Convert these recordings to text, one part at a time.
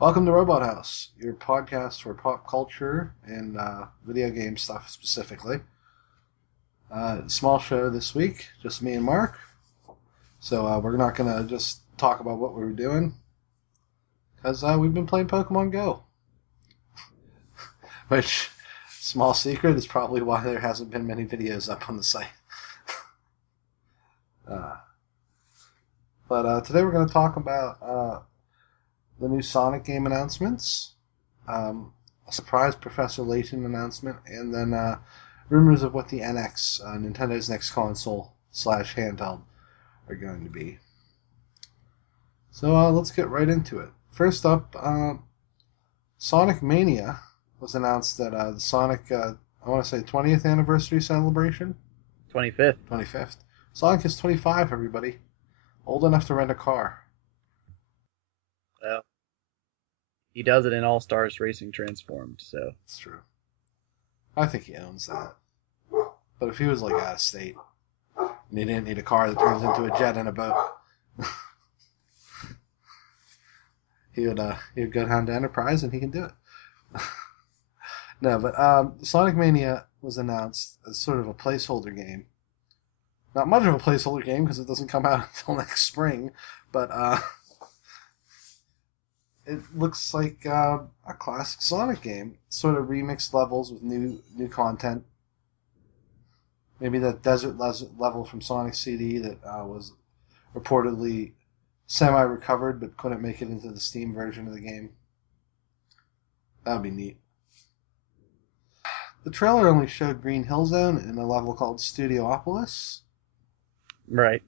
Welcome to Robot House, your podcast for pop culture and video game stuff specifically. Small show this week, just me and Mark. So we're not going to just talk about what we were doing, because we've been playing Pokemon Go. Which, small secret, is probably why there hasn't been many videos up on the site. But today we're going to talk about the new Sonic game announcements, a surprise Professor Layton announcement, and then rumors of what the NX, Nintendo's next console slash handheld, are going to be. So let's get right into it. First up, Sonic Mania was announced at the Sonic, I want to say 20th anniversary celebration? 25th. 25th. Sonic is 25, everybody. Old enough to rent a car. Well, he does it in All Stars Racing Transformed, so. It's true. I think he owns that. But if he was like out of state and he didn't need a car that turns into a jet and a boat, he would go down to Enterprise and he can do it. No, but Sonic Mania was announced as sort of a placeholder game. Not much of a placeholder game because it doesn't come out until next spring, but it looks like a classic Sonic game. Sort of remixed levels with new content. Maybe that desert level from Sonic CD that was reportedly semi-recovered but couldn't make it into the Steam version of the game. That would be neat. The trailer only showed Green Hill Zone and a level called Studiopolis. Right.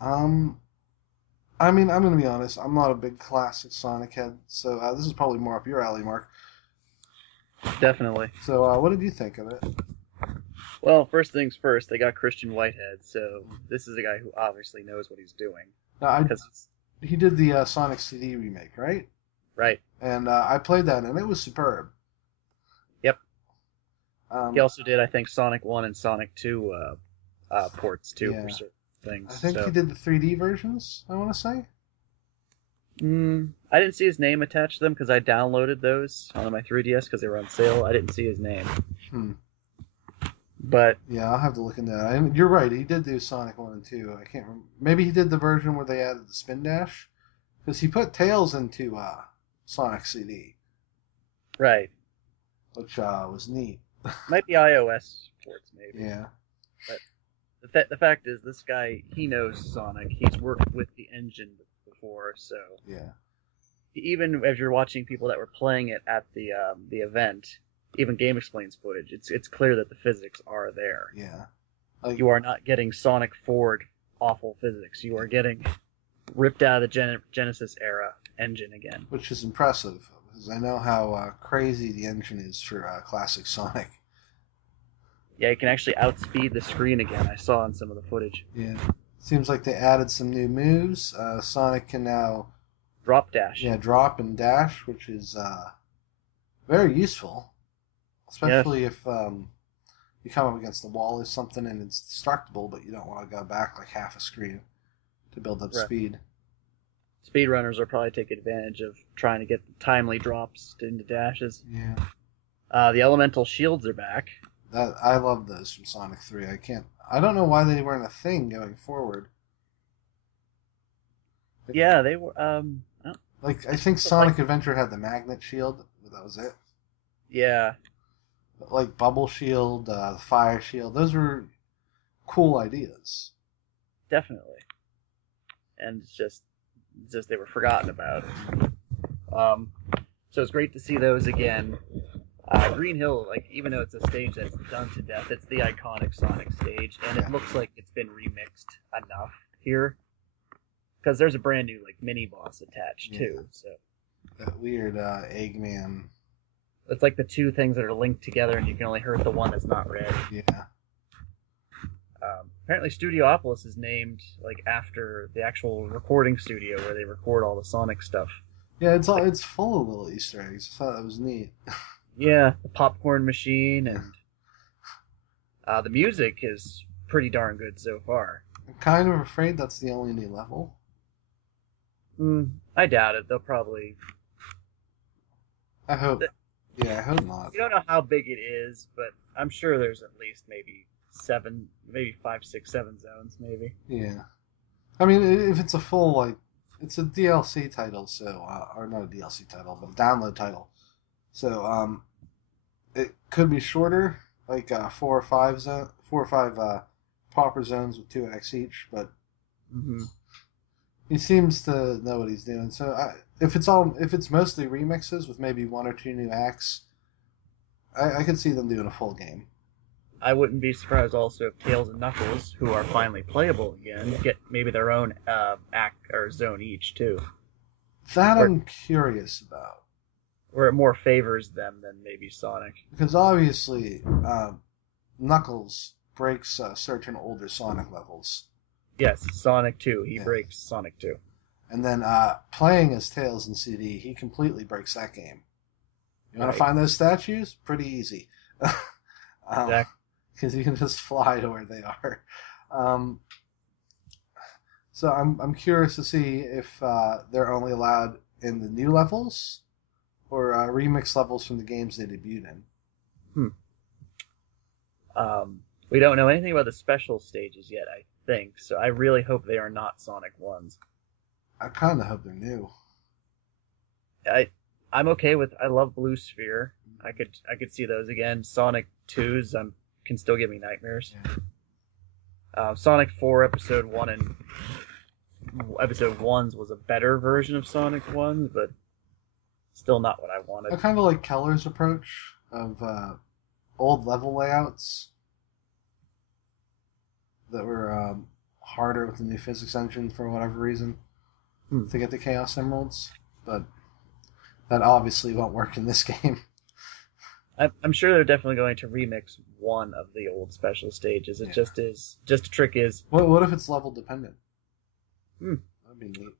I mean, I'm going to be honest. I'm not a big classic Sonic head, so this is probably more up your alley, Mark. Definitely. So, what did you think of it? Well, first things first, they got Christian Whitehead, so this is a guy who obviously knows what he's doing. He did the Sonic CD remake, right? Right. And I played that, and it was superb. Yep. He also did, I think, Sonic 1 and Sonic 2 ports, too, for certain things. I think he did the 3D versions, I want to say. I didn't see his name attached to them because I downloaded those on my 3DS because they were on sale. I didn't see his name. But yeah, I'll have to look into that. You're right, he did do Sonic 1 and 2. I can't remember. Maybe he did the version where they added the spin dash? Because he put Tails into Sonic CD. Right. Which was neat. Might be iOS ports, maybe. Yeah. But the fact is, this guy, he knows Sonic. He's worked with the engine before, so... Yeah. Even as you're watching people that were playing it at the event, even Game Explains footage, it's clear that the physics are there. Yeah. You are not getting Sonic Ford awful physics. You are getting ripped out of the Genesis era engine again. Which is impressive, because I know how crazy the engine is for classic Sonic. Yeah, it can actually outspeed the screen again. I saw in some of the footage. Yeah. Seems like they added some new moves. Sonic can now... Drop dash. Yeah, drop and dash, which is very useful. Especially if you come up against the wall or something and it's destructible, but you don't want to go back like half a screen to build up speed. Speedrunners will probably take advantage of trying to get timely drops into dashes. Yeah. The elemental shields are back. I love those from Sonic 3. I don't know why they weren't a thing going forward. Yeah, they were. I think Sonic Adventure had the magnet shield, but that was it. Yeah. But like Bubble Shield, the Fire Shield, those were cool ideas. Definitely. And it's just they were forgotten about. So it's great to see those again. Green Hill, even though it's a stage that's done to death, it's the iconic Sonic stage, and it looks like it's been remixed enough here. Because there's a brand new mini boss attached too. So that weird Eggman. It's like the two things that are linked together, and you can only hurt the one that's not red. Yeah. Apparently, Studiopolis is named after the actual recording studio where they record all the Sonic stuff. Yeah, it's full of little Easter eggs. I thought that was neat. Yeah, the popcorn machine and the music is pretty darn good so far. I'm kind of afraid that's the only new level. I doubt it. They'll probably I hope. Yeah, I hope not. We don't know how big it is, but I'm sure there's at least maybe seven, maybe five, six, 7 zones, maybe. Yeah. I mean, if it's a full, like, it's a DLC title, so, or not a DLC title, but a download title. So, it could be shorter, like, 4 or 5 proper zones with 2x each, but Mm-hmm. he seems to know what he's doing. So, if it's mostly remixes with maybe 1 or 2 new acts, I could see them doing a full game. I wouldn't be surprised also if Tails and Knuckles, who are finally playable again, get maybe their own act or zone each too, That where I'm curious about. where it more favors them than maybe Sonic. Because obviously, Knuckles breaks certain older Sonic levels. Yes, Sonic 2. He Yeah. breaks Sonic 2. And then playing as Tails in CD, he completely breaks that game. You want Right. to find those statues? Pretty easy. Exactly. Because you can just fly to where they are. Um, so I'm curious to see if they're only allowed in the new levels or remix levels from the games they debuted in. We don't know anything about the special stages yet, I think, so I really hope they are not Sonic 1s. I kind of hope they're new. I'm okay with. I love Blue Sphere. I could see those again. Sonic 2s can still give me nightmares. Yeah. Sonic 4 Episode 1 and Episode 1s was a better version of Sonic 1s, but still not what I wanted. I kind of like Keller's approach of old level layouts that were harder with the new physics engine for whatever reason to get the Chaos Emeralds, but that obviously won't work in this game. I'm sure they're definitely going to remix one of the old special stages. It just is. Just a trick is. What if it's level dependent? That'd be neat.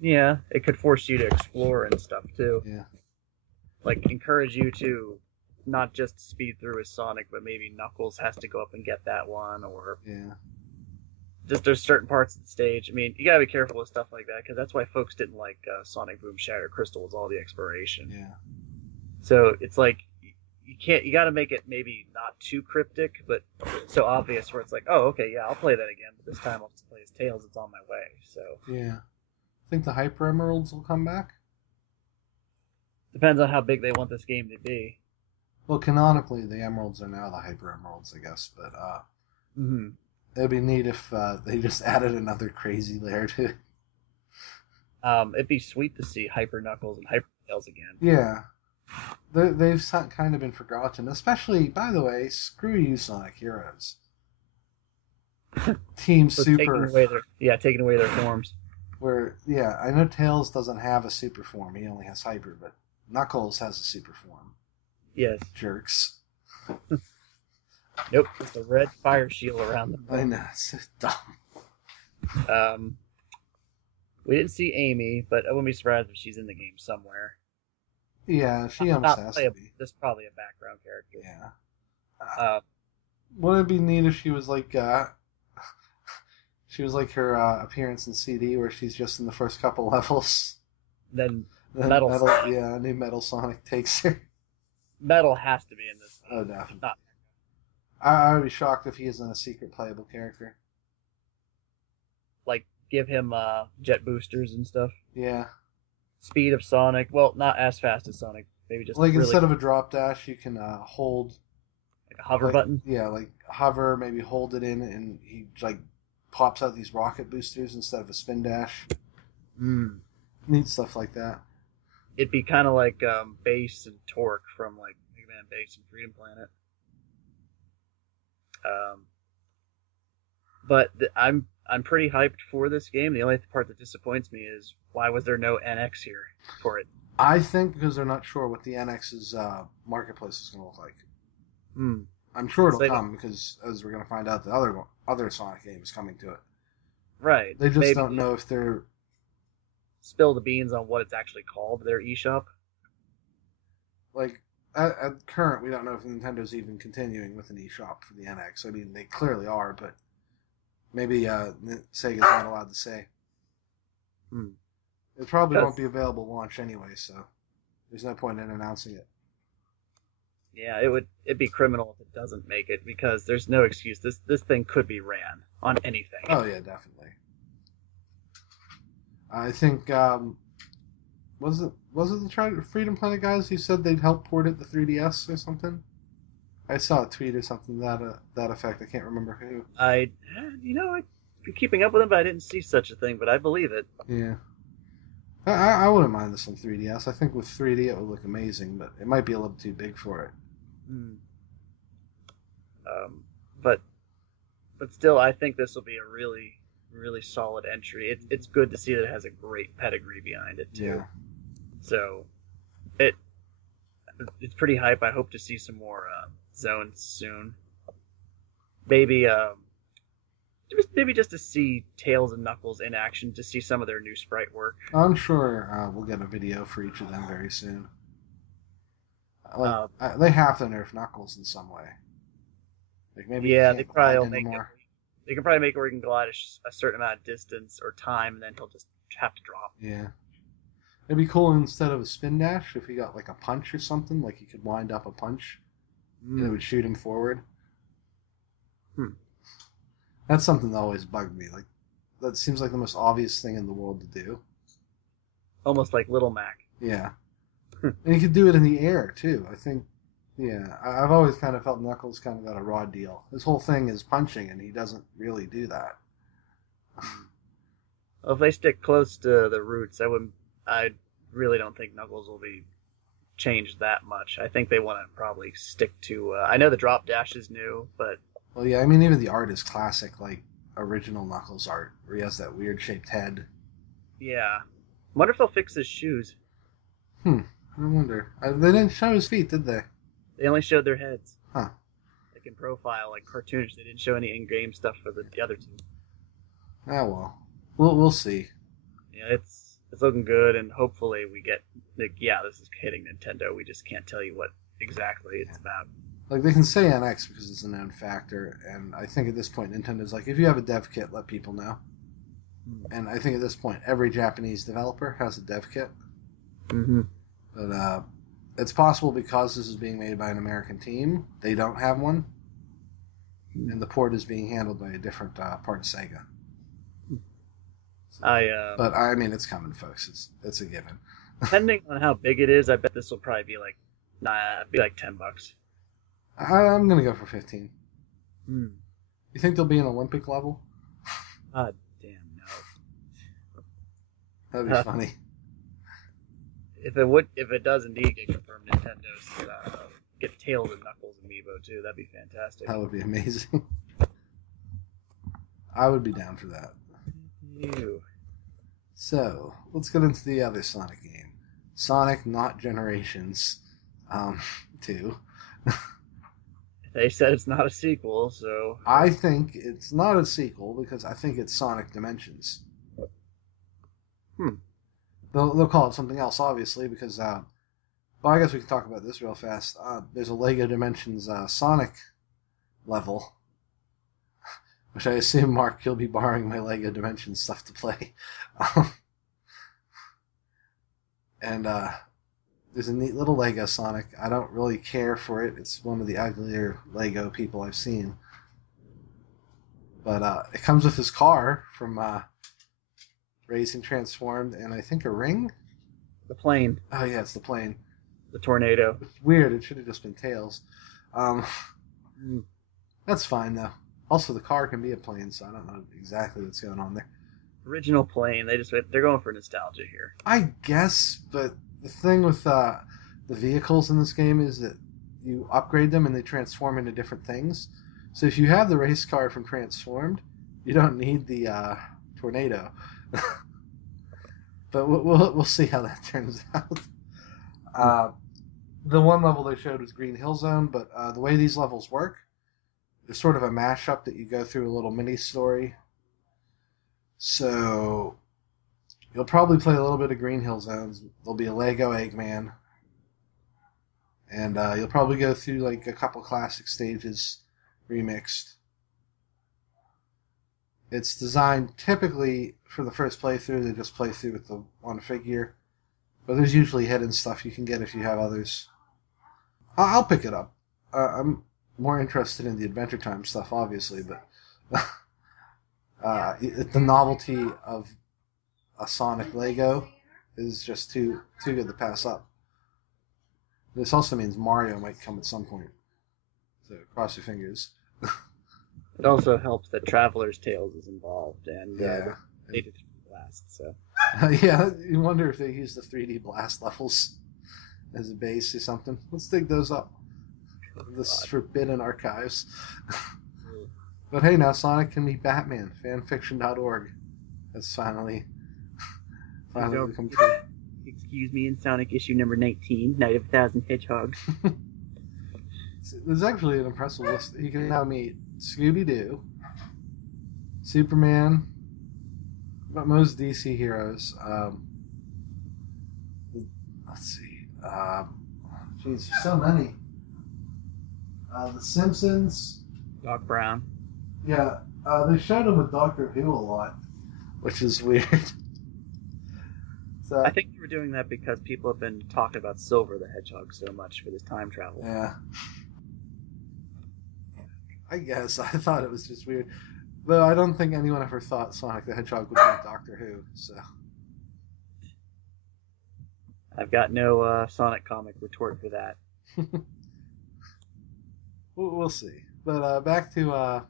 Yeah, it could force you to explore and stuff too. Yeah. Like encourage you to not just speed through as Sonic, but maybe Knuckles has to go up and get that one, or just there's certain parts of the stage. I mean, you gotta be careful with stuff like that because that's why folks didn't like Sonic Boom Shatter Crystal was all the exploration. Yeah. So it's like you gotta make it maybe not too cryptic, but so obvious where it's like, oh, okay, yeah, I'll play that again, but this time I'll just play as Tails. It's on my way. So yeah, I think the Hyper Emeralds will come back. Depends on how big they want this game to be. Well, canonically, the Emeralds are now the Hyper Emeralds, I guess, but it'd be neat if they just added another crazy layer to it. It'd be sweet to see Hyper Knuckles and Hyper Tails again. Yeah. They've kind of been forgotten, especially, by the way, screw you, Sonic Heroes. Team So Super. taking away their forms. Where, I know Tails doesn't have a super form, he only has Hyper, but Knuckles has a super form. Yes. Jerks. Nope, it's a red fire shield around them. I know, it's so dumb. We didn't see Amy, but I wouldn't be surprised if she's in the game somewhere. Yeah, she almost has to be. Just probably a background character. Yeah. Wouldn't it be neat if she was like her appearance in CD, where she's just in the first couple levels. Then Metal new Metal Sonic takes her. Metal has to be in this. Oh, definitely. I would be shocked if he isn't a secret playable character. Like, give him jet boosters and stuff. Yeah. Speed of Sonic. Well, not as fast as Sonic. Maybe just like really instead of a drop dash, you can hold like a hover button. Yeah, like hover, maybe hold it in, and he like pops out these rocket boosters instead of a spin dash. Neat stuff like that. It'd be kind of like Bass and Torque from like Mega Man Bass and Freedom Planet. But I'm pretty hyped for this game. The only part that disappoints me is why was there no NX here for it? I think because they're not sure what the NX's marketplace is going to look like. I'm sure it'll come because, as we're going to find out, the other Sonic game is coming to it. Right. They just don't know if they're... Spill the beans on what it's actually called, their eShop. Like, at current, we don't know if Nintendo's even continuing with an eShop for the NX. I mean, they clearly are, but maybe Sega's not allowed to say. It probably won't be available launch anyway, so There's no point in announcing it. Yeah, it'd be criminal if it doesn't make it because there's no excuse. This thing could be ran on anything. Oh yeah, definitely. I think was it the Freedom Planet guys who said they'd help port it to 3DS or something? I saw a tweet or something that effect. I can't remember who. I've been keeping up with them, but I didn't see such a thing. But I believe it. Yeah. I wouldn't mind this on 3DS. I think with 3D it would look amazing, but it might be a little too big for it. Hmm. Um, but still, I think this will be a really really solid entry. It's good to see that it has a great pedigree behind it too. Yeah. So it's pretty hype. I hope to see some more zones soon. Maybe just to see Tails and Knuckles in action, to see some of their new sprite work. I'm sure we'll get a video for each of them very soon. They have to nerf Knuckles in some way. Like maybe they probably will make anymore. They can probably make it where he can glide a certain amount of distance or time, and then he'll just have to drop. Yeah. It'd be cool instead of a spin dash if he got like a punch or something, like he could wind up a punch and it would shoot him forward. That's something that always bugged me. Like that seems like the most obvious thing in the world to do. Almost like Little Mac. Yeah. And he could do it in the air too. I think yeah, I've always kind of felt Knuckles kind of got a raw deal. His whole thing is punching, and he doesn't really do that. Well, if they stick close to the roots, I really don't think Knuckles will be changed that much. I think they want to probably stick to. I know the drop dash is new, but well, yeah, I mean even the art is classic, like original Knuckles art, where he has that weird shaped head. Yeah, wonder if they'll fix his shoes. I wonder. They didn't show his feet, did they? They only showed their heads. Huh. Like in profile, like cartoonish. They didn't show any in-game stuff for the other two. Oh well. We'll see. Yeah, it's looking good, and hopefully we get like this is hitting Nintendo. We just can't tell you what exactly it's about. Like they can say NX because it's a known factor, and I think at this point Nintendo's like, if you have a dev kit, let people know. And I think at this point every Japanese developer has a dev kit. Mm-hmm. But it's possible because this is being made by an American team, they don't have one, and the port is being handled by a different part of Sega. But I mean, it's coming, folks. It's a given. Depending on how big it is, I bet this will probably be like $10. I'm gonna go for 15. You think there'll be an Olympic level? God damn no. That'd be funny. If it does indeed get confirmed, Nintendo's get Tails and Knuckles amiibo too. That'd be fantastic. That would be amazing. I would be down for that. Ew. So let's get into the other Sonic game, Sonic Not Generations 2. They said it's not a sequel, so I think it's not a sequel because I think it's Sonic Dimensions. They'll call it something else, obviously, because, well, I guess we can talk about this real fast. There's a LEGO Dimensions Sonic level, which I assume, Mark, you'll be borrowing my LEGO Dimensions stuff to play. And there's a neat little Lego Sonic. I don't really care for it. It's one of the uglier Lego people I've seen. But it comes with his car from Racing Transformed, and I think a ring? the plane, Oh, yeah, it's the plane. the tornado. It's weird. It should have just been Tails. That's fine, though. Also, the car can be a plane, so I don't know exactly what's going on there. Original plane. They're going for nostalgia here. I guess, but the thing with the vehicles in this game is that you upgrade them and they transform into different things. So if you have the race car from Transformed, you don't need the tornado. But we'll see how that turns out. The one level they showed was Green Hill Zone, but the way these levels work, there's sort of a mashup that you go through a little mini story. So you'll probably play a little bit of Green Hill Zones. There'll be a Lego Eggman. And you'll probably go through like a couple classic stages remixed. It's designed typically for the first playthrough to just play through with the one figure. But there's usually hidden stuff you can get if you have others. I'll pick it up. I'm more interested in the Adventure Time stuff, obviously, but the novelty of a Sonic Lego is just too good to pass up. This also means Mario might come at some point, so cross your fingers. It also helps that Traveler's Tales is involved, and Yeah. they did Blast. So Yeah, you wonder if they use the 3D Blast levels as a base or something. Let's dig those up. This forbidden archives. But hey, now Sonic can meet Batman. Fanfiction.org has finally become true. Excuse me, in Sonic issue number 19, Night of 1,000 Hedgehogs. There's actually an impressive list. You can now meet Scooby-Doo, Superman, but most DC heroes. Let's see. Geez, so many. The Simpsons. Doc Brown. Yeah, they showed him with Doctor Who a lot, which is weird. So, I think they were doing that because people have been talking about Silver the Hedgehog so much for this time travel. Yeah. I guess. I thought it was just weird. Though I don't think anyone ever thought Sonic the Hedgehog would be Doctor Who, so. I've got no Sonic comic retort for that. We'll see. But back to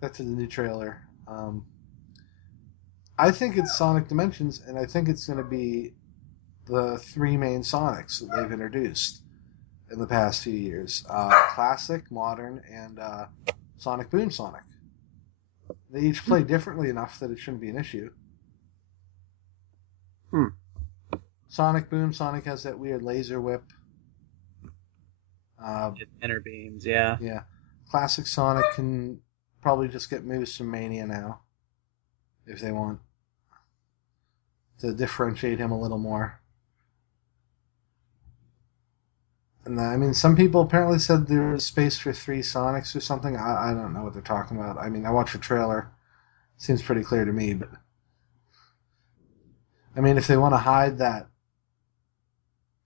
the new trailer. I think it's Sonic Dimensions, and I think it's going to be the three main Sonics that they've introduced in the past few years. Classic, Modern, and Sonic Boom Sonic. They each play differently enough that it shouldn't be an issue. Sonic Boom Sonic has that weird laser whip. Inner beams, yeah. Yeah. Classic Sonic can probably just get moves from Mania now, if they want to differentiate him a little more. And I mean, some people apparently said there's space for 3 Sonics or something. I don't know what they're talking about. I mean, I watched the trailer. Seems pretty clear to me, but I mean, if they want to hide that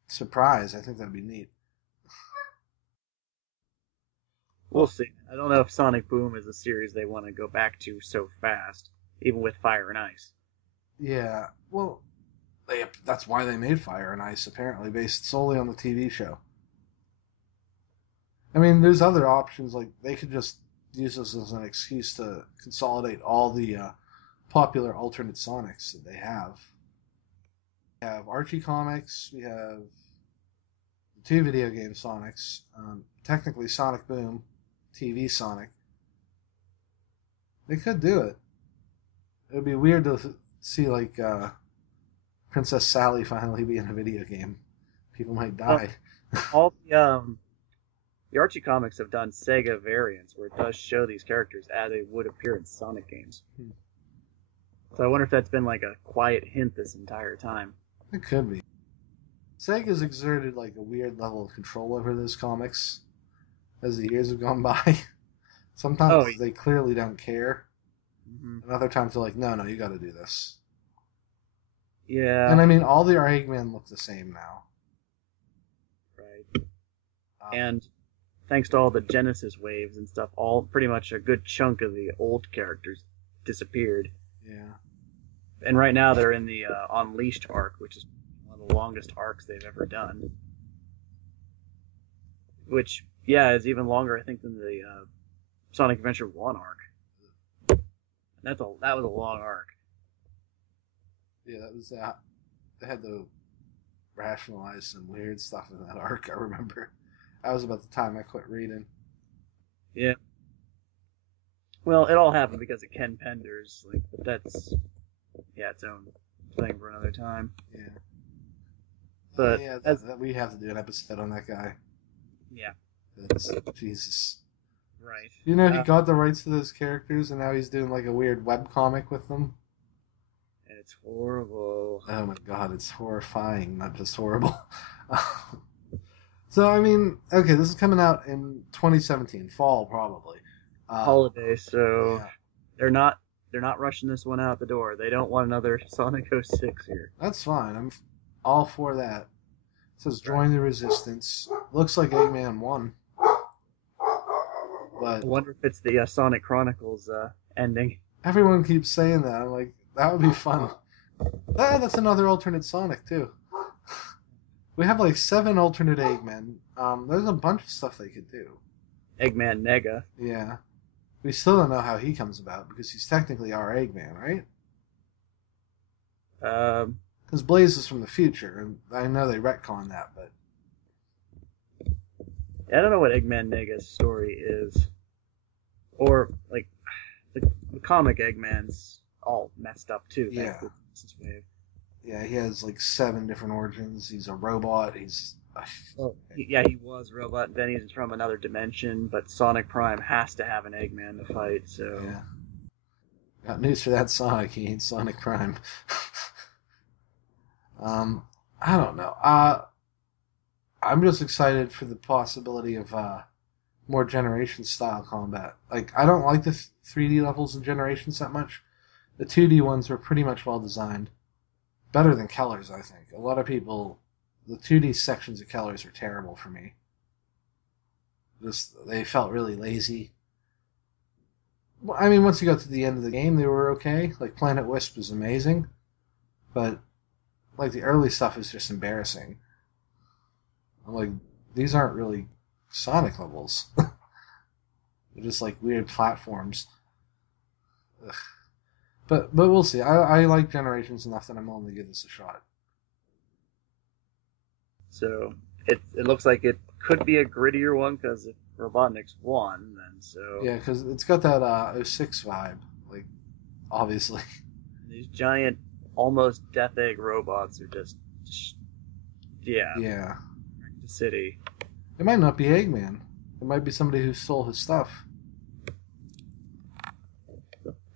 surprise, I think that'd be neat. We'll see. I don't know if Sonic Boom is a series they want to go back to so fast, even with Fire and Ice. Yeah, well, that's why they made Fire and Ice, apparently, based solely on the TV show. I mean, there's other options, like they could just use this as an excuse to consolidate all the popular alternate Sonics that they have. We have Archie comics, we have the 2 video game Sonics, technically Sonic Boom, TV Sonic. They could do it. It would be weird to see, like, Princess Sally finally be in a video game. People might die. All the Archie comics have done Sega variants where it does show these characters as they would appear in Sonic games. So I wonder if that's been like a quiet hint this entire time. It could be. Sega's exerted like a weird level of control over those comics as the years have gone by. Sometimes they clearly don't care. And other times they're like, no, you got to do this. Yeah. And I mean, all the Eggmen look the same now. Right. And thanks to all the Genesis waves and stuff, pretty much a good chunk of the old characters disappeared. Yeah. And right now they're in the Unleashed arc, which is one of the longest arcs they've ever done. Which, yeah, is even longer, I think, than the Sonic Adventure 1 arc. That was a long arc. Yeah, that was that. They had to rationalize some weird stuff in that arc, I remember. That was about the time I quit reading. Yeah. Well, it all happened because of Ken Penders, but that's its own thing for another time. Yeah. But yeah, we have to do an episode on that guy. Yeah. Jesus. Right. You know, he got the rights to those characters, and now he's doing like a weird webcomic with them. And it's horrible. Oh my god, it's horrifying, not just horrible. So, I mean, okay, this is coming out in 2017, fall probably. Holiday, so yeah. they're not rushing this one out the door. They don't want another Sonic 06 here. That's fine. all for that. It says join the resistance. Looks like Eggman won, I but wonder if it's the Sonic Chronicles ending. everyone keeps saying that. I'm like, that would be fun. That's another alternate Sonic too. We have like 7 alternate Eggmen. There's a bunch of stuff they could do. Eggman Nega. Yeah. We still don't know how he comes about because he's technically our Eggman, right? Um, Because Blaze is from the future, and I know they retcon that, but I don't know what Eggman Nega's story is, or like the comic Eggman's all messed up too. yeah. Thanks to this wave. Yeah, he has like 7 different origins. He's a robot. He's. Well, yeah, he was a robot. Then he's from another dimension, but Sonic Prime has to have an Eggman to fight. So Yeah. Got news for that Sonic. He ain't Sonic Prime. I don't know. I'm just excited for the possibility of more Generation style combat. Like, I don't like the 3D levels in Generations that much. The 2D ones were pretty much well designed. Better than Keller's, I think. A lot of people, the 2D sections of Keller's are terrible for me. Just, they felt really lazy. Well, I mean, once you got to the end of the game, they were okay. Like, Planet Wisp was amazing. But, like, the early stuff is just embarrassing. I'm like, these aren't really Sonic levels. They're just, like, weird platforms. Ugh. But we'll see. I like Generations enough that I'm willing to give this a shot. So it looks like it could be a grittier one because if Robotnik's won, then so Yeah, because it's got that '06 vibe, like, obviously. these giant, almost Death Egg robots are just yeah, Yeah. wreck the city. It might not be Eggman. It might be somebody who stole his stuff.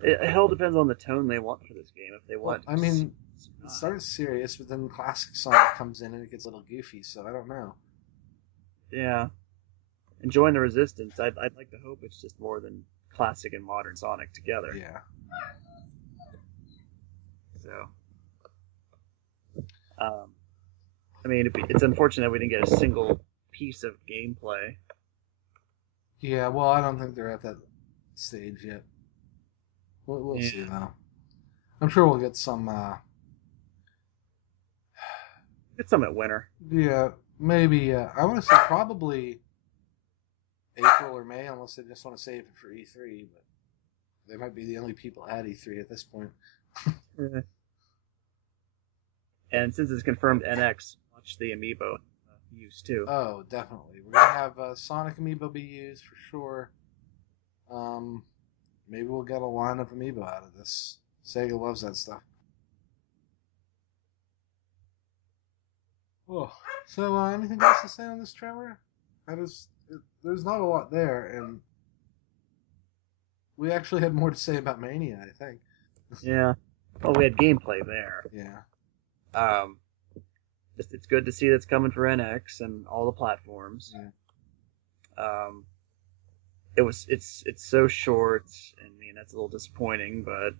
It all depends on the tone they want for this game. If they Well, want, I mean, it starts serious, but then classic Sonic comes in and it gets a little goofy, so I don't know. yeah, enjoying the Resistance. I'd like to hope it's just more than classic and modern Sonic together. Yeah. So, I mean, it's unfortunate we didn't get a single piece of gameplay. Yeah, well, I don't think they're at that stage yet. We'll Yeah. see, though. I'm sure we'll get some, Get some at winter. yeah, maybe, I want to say probably April or May, unless they just want to save it for E3, but they might be the only people at E3 at this point. And since it's confirmed NX, watch the amiibo use too. Oh, definitely. We're going to have Sonic Amiibo be used for sure. Maybe we'll get a line of Amiibo out of this. Sega loves that stuff. Oh, so anything else to say on this trailer? There's not a lot there, and we actually had more to say about Mania, I think. Yeah. Well, we had gameplay there. Yeah. Just it's good to see that's coming for NX and all the platforms. Yeah. It's so short. I mean, that's a little disappointing, but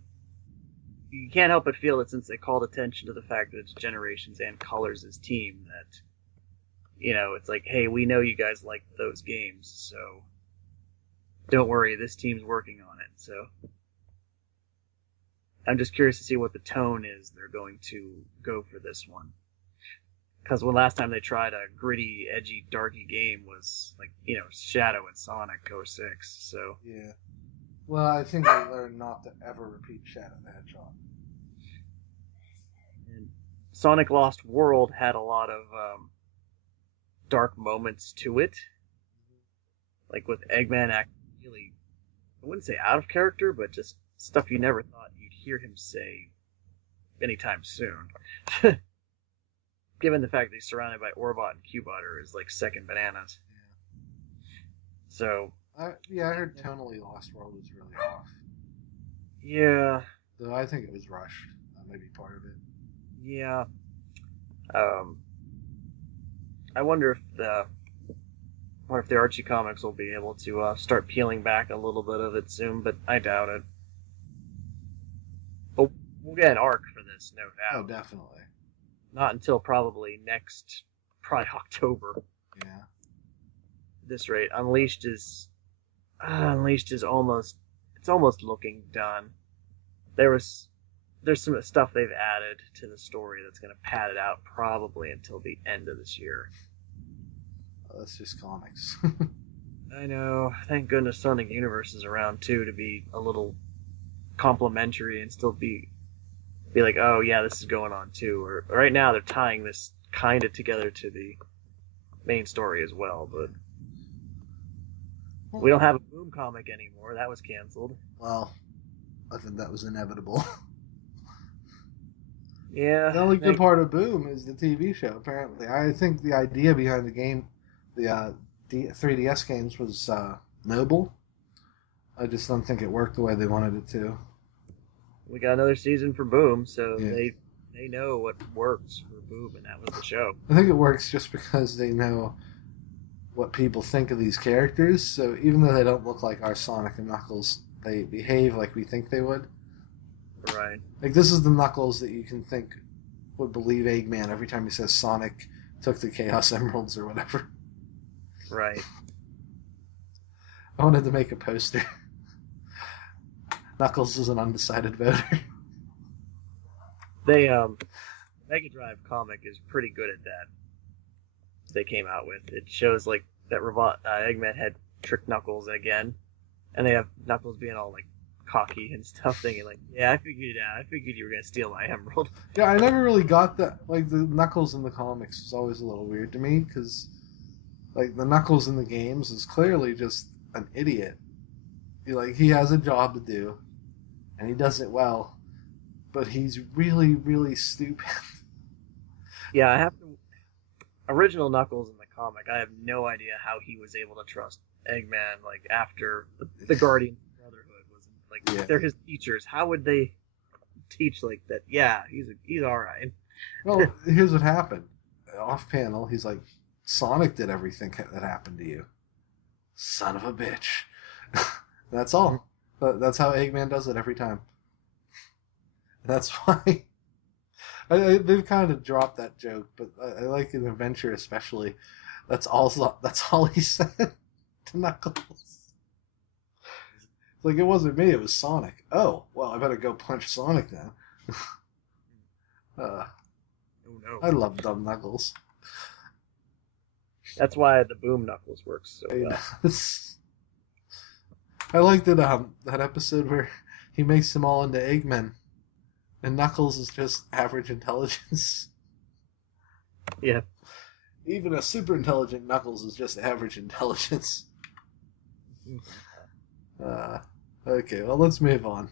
you can't help but feel that since they called attention to the fact that it's Generations and Colors' team, that it's like, hey, we know you guys like those games, so don't worry, this team's working on it. So I'm just curious to see what the tone is they're going to go for this one. Because when last time they tried a gritty, edgy, darky game was like, Shadow and Sonic 06. So Yeah. Well, I think they learned not to ever repeat Shadow the Hedgehog. and Sonic Lost World had a lot of dark moments to it. Like with Eggman acting really, I wouldn't say out of character, but just stuff you never thought you'd hear him say anytime soon. Given the fact that he's surrounded by Orbot and Cubot or is like second bananas. Yeah. So I heard tonally Lost World was really off. yeah. Though I think it was rushed. That may be part of it. Yeah. I wonder if the Archie comics will be able to start peeling back a little bit of it soon, but I doubt it. But we'll get an arc for this, no doubt. Oh, definitely. not until probably October. Yeah. At this rate, Unleashed is almost looking done. There's some stuff they've added to the story that's going to pad it out probably until the end of this year. Oh, that's just comics. I know. Thank goodness Sonic Universe is around too to be a little complimentary and still be like, oh yeah, this is going on too. Or right now they're tying this kind of together to the main story as well, but we don't have a Boom comic anymore. That was canceled. Well, I think that was inevitable. Yeah. The only good part of Boom is the TV show, apparently. I think the idea behind the game, the 3DS games, was noble. I just don't think it worked the way they wanted it to. We got another season for Boom, so Yeah. they know what works for Boom, and that was the show. I think it works just because they know what people think of these characters, so even though they don't look like our Sonic and Knuckles, they behave like we think they would. Right. Like, this is the Knuckles that you can think would believe Eggman every time he says Sonic took the Chaos Emeralds or whatever. Right. I wanted to make a poster. Knuckles is an undecided voter. They Mega Drive comic is pretty good at that. They came out with it shows like that Eggman had tricked Knuckles again, and they have Knuckles being all like cocky and stuff, thinking like, "Yeah, I figured you were gonna steal my emerald." Yeah, I never really got that. Like, the Knuckles in the comics was always a little weird to me, because like the Knuckles in the games is clearly just an idiot. He has a job to do, and he does it well, but he's really, really stupid. Yeah, I have to. Original Knuckles in the comic, I have no idea how he was able to trust Eggman. Like after the Guardian Brotherhood was like, Yeah. they're his teachers. How would they teach like that? Yeah, he's all right. Well, here's what happened. Off panel, he's like, Sonic did everything that happened to you. Son of a bitch. That's all. That's how Eggman does it every time. That's why they've kind of dropped that joke, but I like in Adventure especially. That's all he said to Knuckles. Like, it wasn't me, it was Sonic. Oh, well, I better go punch Sonic now. Oh no. I love dumb Knuckles. That's why the Boom Knuckles works so well. I liked it, that episode where he makes them all into Eggmen, and Knuckles is just average intelligence. Yeah. Even a super intelligent Knuckles is just average intelligence. Okay, well, let's move on.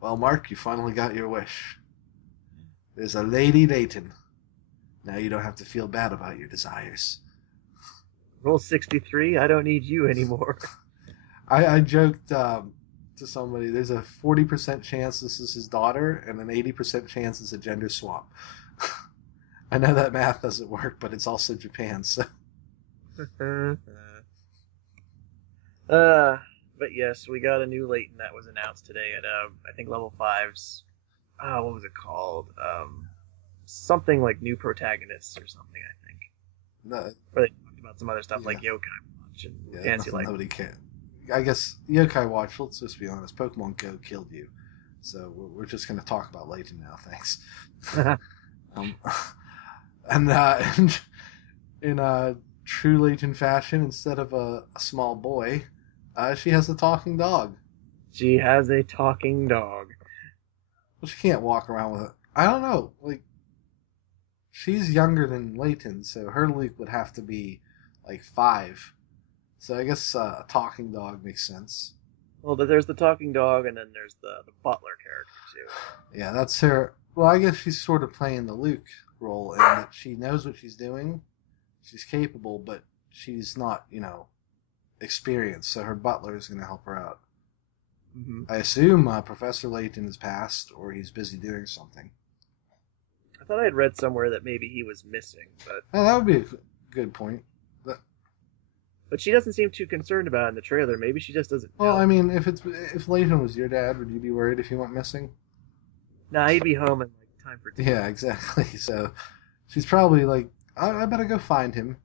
Well, Mark, you finally got your wish. There's a Lady Layton. Now you don't have to feel bad about your desires. Roll 63, I don't need you anymore. I joked to somebody, there's a 40% chance this is his daughter, and an 80% chance it's a gender swap. I know that math doesn't work, but it's also Japan, so... But yes, we got a new Layton that was announced today at I think level 5's. What was it called? Something like new protagonists or something. I think. No, or they talked about some other stuff like Yokai Watch and fancy like. Nobody can. I guess Yokai Watch. Let's just be honest. Pokemon Go killed you, so we're just going to talk about Layton now. Thanks. And in true Layton fashion, instead of a small boy. She has a talking dog. She has a talking dog. Well, she can't walk around with it. I don't know. Like, she's younger than Layton, so her Luke would have to be like 5. So I guess a talking dog makes sense. Well, but there's the talking dog, and then there's the butler character too. Yeah, that's her. Well, I guess she's sort of playing the Luke role in that she knows what she's doing. She's capable, but she's not, experienced, so her butler is going to help her out. Mm-hmm. I assume Professor Layton is passed, or he's busy doing something. I thought I had read somewhere that maybe he was missing, but that would be a good point. But she doesn't seem too concerned about it in the trailer. Maybe she just doesn't know. Well, I mean, if Layton was your dad, would you be worried if he went missing? Nah, he'd be home and like time for tea. Yeah, exactly. So she's probably like, I better go find him.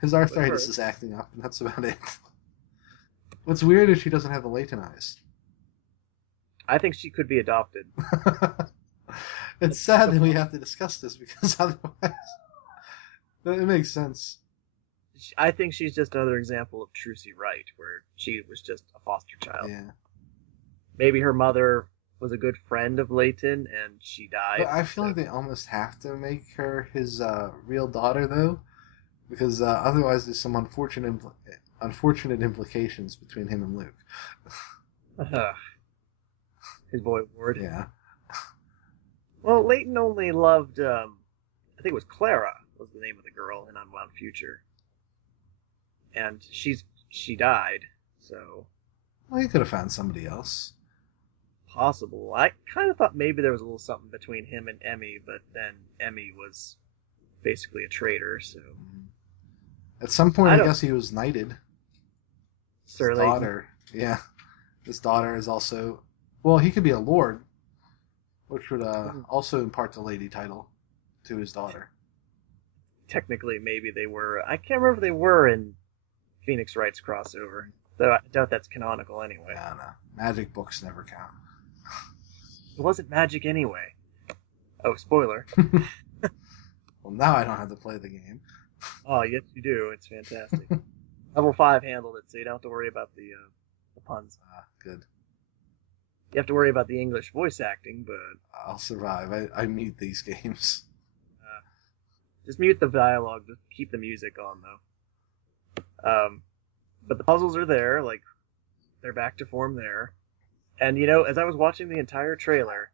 His arthritis is acting up, and that's about it. What's weird is she doesn't have the Leighton eyes. I think she could be adopted. It's sad that we have to discuss this because otherwise, it makes sense. I think she's just another example of Trucy Wright, where she was just a foster child. Yeah. Maybe her mother was a good friend of Leighton, and she died. But I feel like they almost have to make her his real daughter, though, because otherwise there's some unfortunate implications between him and Luke. His boy Ward. Yeah. Well, Leighton only loved, I think it was Clara was the name of the girl in Unwound Future. And she died, so... Well, he could have found somebody else. Possible. I kind of thought maybe there was a little something between him and Emmy, but then Emmy was basically a traitor, so... At some point, I guess he was knighted. Sir His Leighton. daughter. Yeah. His daughter is also... Well, he could be a lord, which would also impart the lady title to his daughter. Technically, maybe they were. I can't remember if they were in Phoenix Wright's crossover. Though I doubt that's canonical anyway. I don't know. Magic books never count. It wasn't magic anyway. Oh, spoiler. Well, now I don't have to play the game. Oh, yes you do. It's fantastic. Level 5 handled it, so you don't have to worry about the puns. Good. You have to worry about the English voice acting, but... I'll survive. I mute these games. Just mute the dialogue. Just keep the music on, though. But the puzzles are there. Like, they're back to form there. And, you know, as I was watching the entire trailer,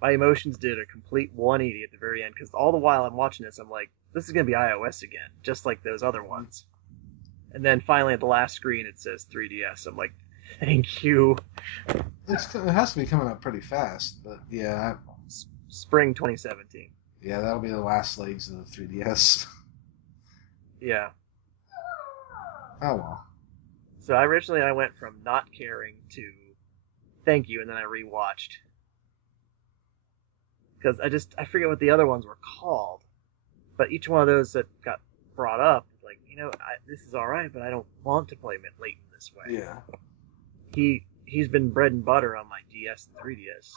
my emotions did a complete 180 at the very end. Because all the while I'm watching this, I'm like, this is going to be iOS again. Just like those other ones. And then finally at the last screen it says 3DS. I'm like, thank you. It has to be coming up pretty fast, but yeah. Spring 2017. Yeah, that'll be the last legs of the 3DS. Yeah. Oh well. So originally I went from not caring to thank you, and then I rewatched. Because I forget what the other ones were called. But each one of those that got brought up, like, you know, this is alright, but I don't want to play Leighton this way. Yeah. He's been bread and butter on my DS and 3DS.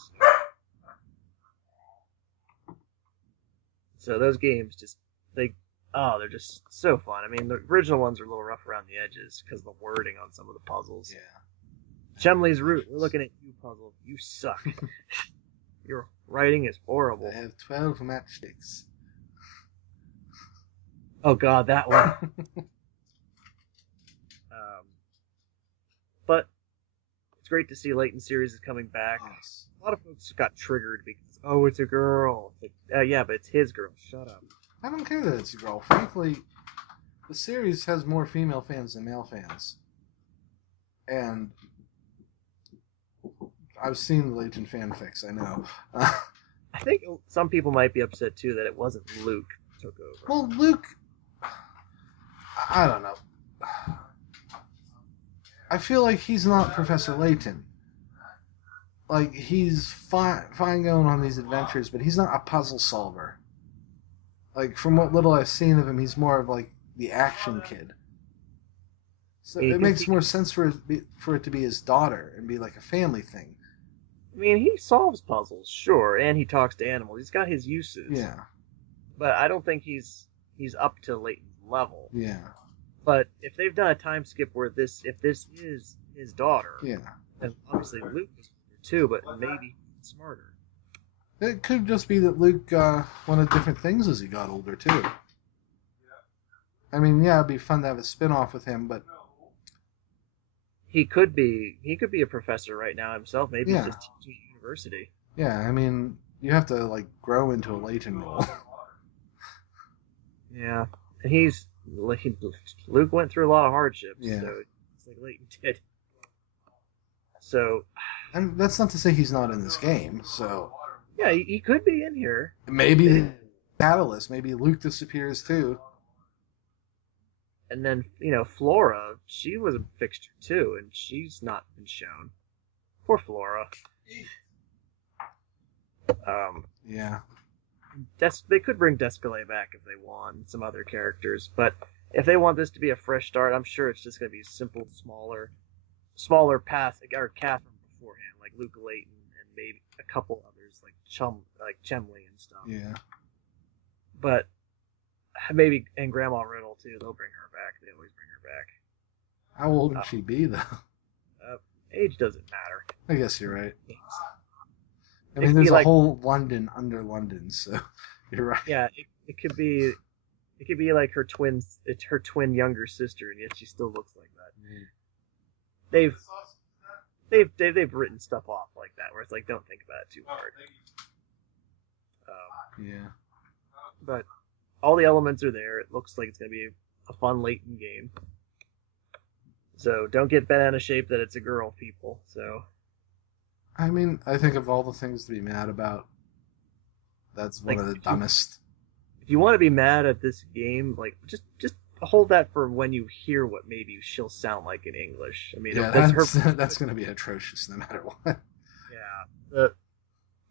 So those games they're just so fun. I mean, the original ones are a little rough around the edges because of the wording on some of the puzzles. Yeah. Chumley's Route, we're looking at you, puzzle. You suck. Your writing is horrible. I have 12 matchsticks. Oh god, that one. But it's great to see Leighton series is coming back. Yes. A lot of folks got triggered because, oh, it's a girl. It's like, yeah, but it's his girl. Shut up. I don't care that it's a girl. Frankly, the series has more female fans than male fans. And I've seen the Legion fanfics, I know. I think some people might be upset, too, that it wasn't Luke who took over. Well, Luke... I don't know. I feel like he's not Professor Layton. Like, he's fine going on these adventures, but he's not a puzzle solver. Like, from what little I've seen of him, he's more of, like, the action kid. So it makes more sense for it to be his daughter and be, like, a family thing. I mean, he solves puzzles, sure, and he talks to animals. He's got his uses. Yeah. But I don't think he's up to Layton's level. Yeah. But if they've done a time skip where if this is his daughter, yeah, then obviously Luke is too, but maybe smarter. It could just be that Luke wanted different things as he got older too. I mean, yeah, it'd be fun to have a spin-off with him, but he could be a professor right now himself. Maybe he's just teaching at university. Yeah, I mean, you have to like grow into a Layton role. Yeah, and Luke went through a lot of hardships, yeah. So it's like Layton did. So, and that's not to say he's not in this game. So yeah, he could be in here. Maybe the catalyst. Maybe Luke disappears too. And then, you know, Flora, she was a fixture too, and she's not been shown. Poor Flora. Yeah. They could bring Descalay back if they want, and some other characters, but if they want this to be a fresh start, I'm sure it's just going to be simple, smaller pass or cast from beforehand, like Luke Layton and maybe a couple others like Chemley and stuff. Yeah. But maybe and Grandma Riddle too. They'll bring her back. They always bring her back. How old would she be though? Age doesn't matter. I guess you're right. I It'd mean, there's be a like- whole London under London, so you're right. Yeah, it could be. It could be like it's her twin younger sister, and yet she still looks like that. They've written stuff off like that, where it's like, don't think about it too hard. Yeah. But all the elements are there. It looks like it's going to be a fun Layton game. So don't get bent out of shape that it's a girl, people. So I mean, I think of all the things to be mad about, that's one Like, of the dumbest. if you want to be mad at this game, like just hold that for when you hear what maybe she'll sound like in English. I mean, Yeah, if that's her. that's going to be atrocious no matter what. Yeah,